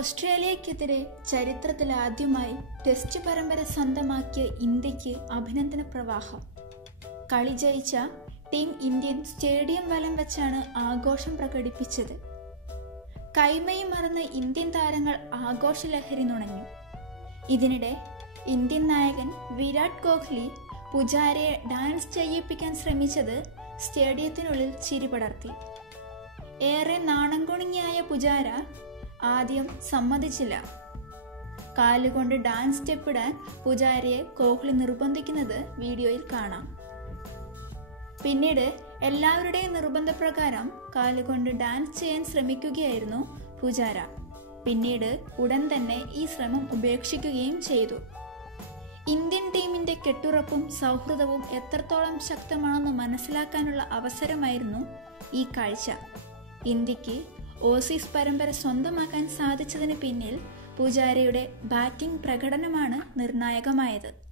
ഓസ്ട്രേലിയക്കെതിരെ ചരിത്രത്തിലാദ്യമായി ടെസ്റ്റ് പരമ്പര സ്വന്തമാക്കിയ ഇന്ത്യയ്ക്ക് അഭിനന്ദന പ്രവാഹം. കളി ജയിച്ച ടീം ഇന്ത്യൻ സ്റ്റേഡിയം വലം വെച്ചാണ് ആഘോഷം പ്രകടിപ്പിച്ചത്. കൈമയും മറന്ന് ഇന്ത്യൻ താരങ്ങൾ ആഘോഷലഹരി നുണഞ്ഞു. ഇതിനിടെ ഇന്ത്യൻ നായകൻ വിരാട് കോഹ്ലി പുജാരയെ ഡാൻസ് ചെയ്യിപ്പിക്കാൻ ശ്രമിച്ചത് സ്റ്റേഡിയത്തിനുള്ളിൽ ചിരി പടർത്തി ഏറെ നാണം കുണുങ്ങിയായ പുജാര ആദ്യം സമ്മതിച്ചില്ല. കാലുകൊണ്ട് ഡാൻസ് സ്റ്റെപ്പ് സ്റ്റെപ്പിടാൻ പൂജാരിയെ കോഹ്ലി നിർബന്ധിക്കുന്നത് വീഡിയോയിൽ കാണാം. പിന്നീട് എല്ലാവരുടെയും നിർബന്ധപ്രകാരം കാലുകൊണ്ട് ഡാൻസ് ചെയ്യാൻ ശ്രമിക്കുകയായിരുന്നു പൂജാര. പിന്നീട് ഉടൻ തന്നെ ഈ ശ്രമം ഉപേക്ഷിക്കുകയും ചെയ്തു. ഇന്ത്യൻ ടീമിന്റെ കെട്ടുറപ്പും സൗഹൃദവും എത്രത്തോളം ശക്തമാണെന്ന് മനസ്സിലാക്കാനുള്ള അവസരമായിരുന്നു ഈ കാഴ്ച. ഇന്ത്യയ്ക്ക് ഓസീസ് പരമ്പര സ്വന്തമാക്കാൻ സാധിച്ചതിന് പിന്നിൽ പൂജാരയുടെ ബാറ്റിംഗ് പ്രകടനമാണ് നിർണായകമായത്